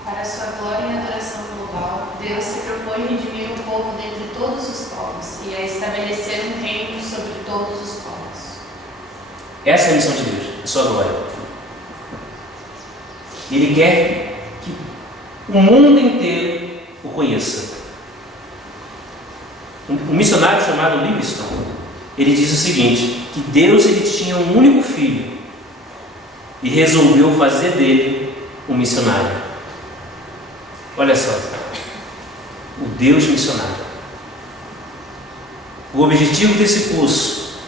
Para a sua glória e adoração global, Deus se propõe redimir o povo dentre todos os povos e a estabelecer um reino sobre todos os povos. Essa é a missão de Deus, a sua glória. Ele quer que o mundo inteiro o conheça. Um missionário chamado Livingstone, ele diz o seguinte, que Deus ele tinha um único filho e resolveu fazer dele um missionário. Olha só, o Deus missionário. O objetivo desse curso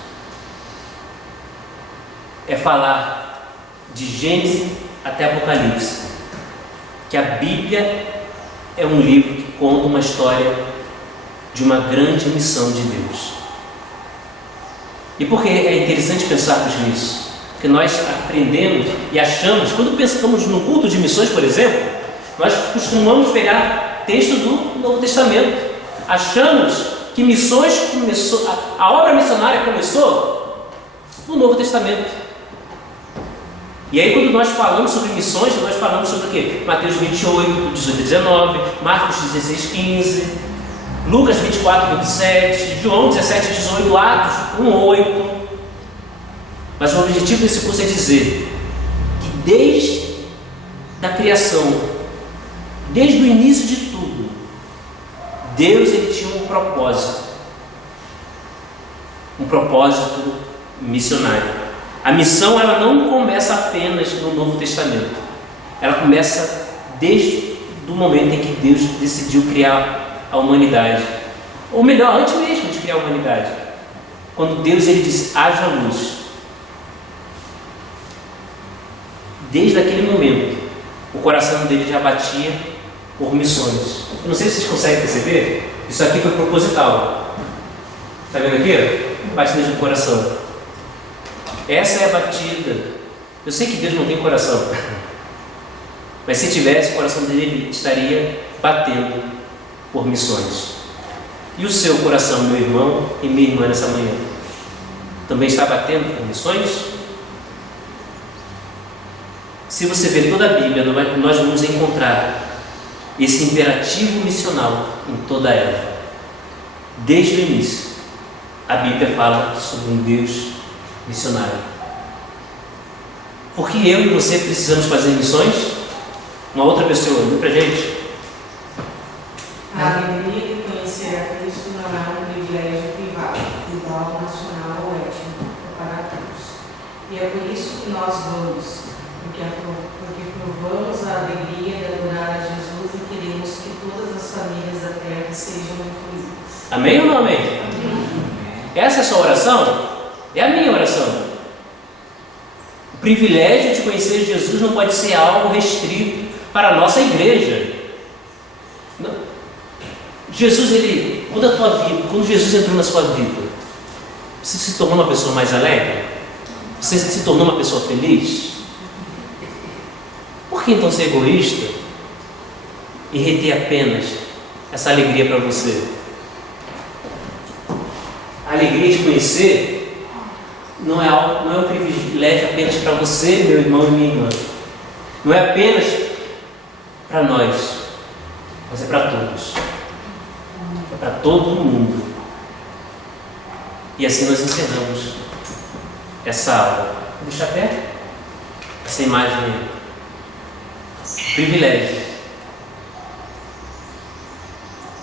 é falar de Gênesis até Apocalipse, que a Bíblia é um livro que conta uma história de uma grande missão de Deus. E por que é interessante pensarmos nisso? Porque nós aprendemos e achamos, quando pensamos no culto de missões, por exemplo, nós costumamos pegar texto do Novo Testamento. Achamos que missões começou, a obra missionária começou no Novo Testamento. E aí quando nós falamos sobre missões, nós falamos sobre o quê? Mateus 28, 18 e 19, Marcos 16, 15, Lucas 24, 27, João 17, 18, Atos 1, 8. Mas o objetivo desse curso é dizer que desde a criação, desde o início de tudo, Deus ele tinha um propósito missionário. A missão ela não começa apenas no Novo Testamento, ela começa desde o momento em que Deus decidiu criar a humanidade, ou melhor, antes mesmo de criar a humanidade, quando Deus ele disse, haja luz. Desde aquele momento, o coração dele já batia por missões. Eu não sei se vocês conseguem perceber, isso aqui foi proposital. Está vendo aqui? Batida no coração. Essa é a batida. Eu sei que Deus não tem coração, mas se tivesse, o coração dele estaria batendo por missões. E o seu coração, meu irmão e minha irmã, nessa manhã, também está batendo por missões? Se você ver toda a Bíblia, nós vamos encontrar esse imperativo missional em toda ela. Desde o início, a Bíblia fala sobre um Deus missionário. Por que eu e você precisamos fazer missões? Uma outra pessoa, lê pra gente. A alegria de conhecer Pertencer a Cristo não é um privilégio privado, global, nacional ou étnico, é para todos. E é por isso que nós vamos, porque provamos a alegria de adorar a Jesus e queremos que todas as famílias da terra sejam incluídas. Amém ou não amém? Essa é a sua oração? É a minha oração. O privilégio de conhecer Jesus não pode ser algo restrito para a nossa igreja. Não. Jesus, quando Jesus entrou na sua vida, você se tornou uma pessoa mais alegre? Você se tornou uma pessoa feliz? Por que então ser egoísta e reter apenas essa alegria para você? A alegria de conhecer não é um privilégio apenas para você, meu irmão e minha irmã. Não é apenas para nós, mas é para todos. É para todo mundo. E assim nós encerramos essa aula. Vou deixar perto essa imagem aí. Privilégio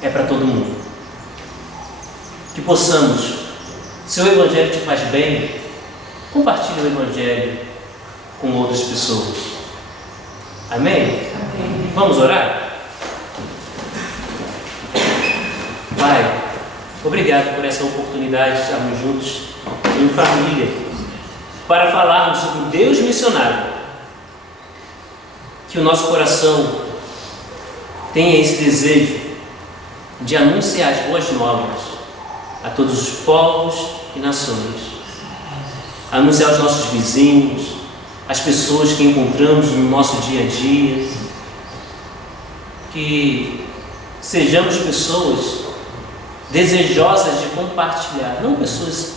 é para todo mundo. Que possamos, se o Evangelho te faz bem, compartilhe o Evangelho com outras pessoas. Amém? Amém. Vamos orar? Pai, obrigado por essa oportunidade de estarmos juntos em família para falarmos sobre o Deus missionário. Que o nosso coração tenha esse desejo de anunciar as boas novas a todos os povos e nações, anunciar aos nossos vizinhos, as pessoas que encontramos no nosso dia a dia, que sejamos pessoas desejosas de compartilhar, não pessoas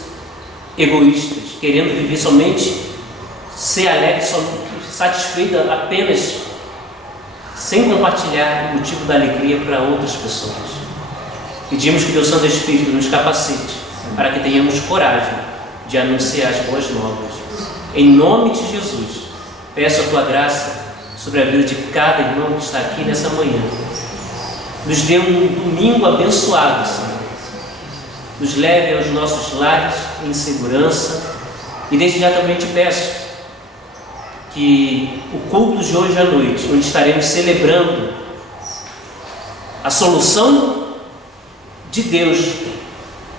egoístas, querendo viver somente, ser alegre, satisfeita apenas sem compartilhar o motivo da alegria para outras pessoas. Pedimos que o Santo Espírito nos capacite para que tenhamos coragem de anunciar as boas novas. Em nome de Jesus, peço a Tua graça sobre a vida de cada irmão que está aqui nessa manhã. Nos dê um domingo abençoado, Senhor. Nos leve aos nossos lares em segurança. E desde já também te peço que o culto de hoje à noite, onde estaremos celebrando a solução de Deus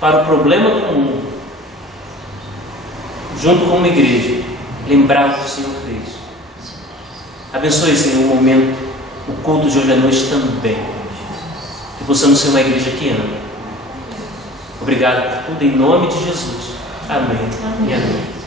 para o problema do mundo, junto com uma igreja, lembrar o que o Senhor fez. Abençoe, Senhor, o momento, o culto de hoje à noite também, que possamos ser uma igreja que ama. Obrigado por tudo, em nome de Jesus. Amém. E amém.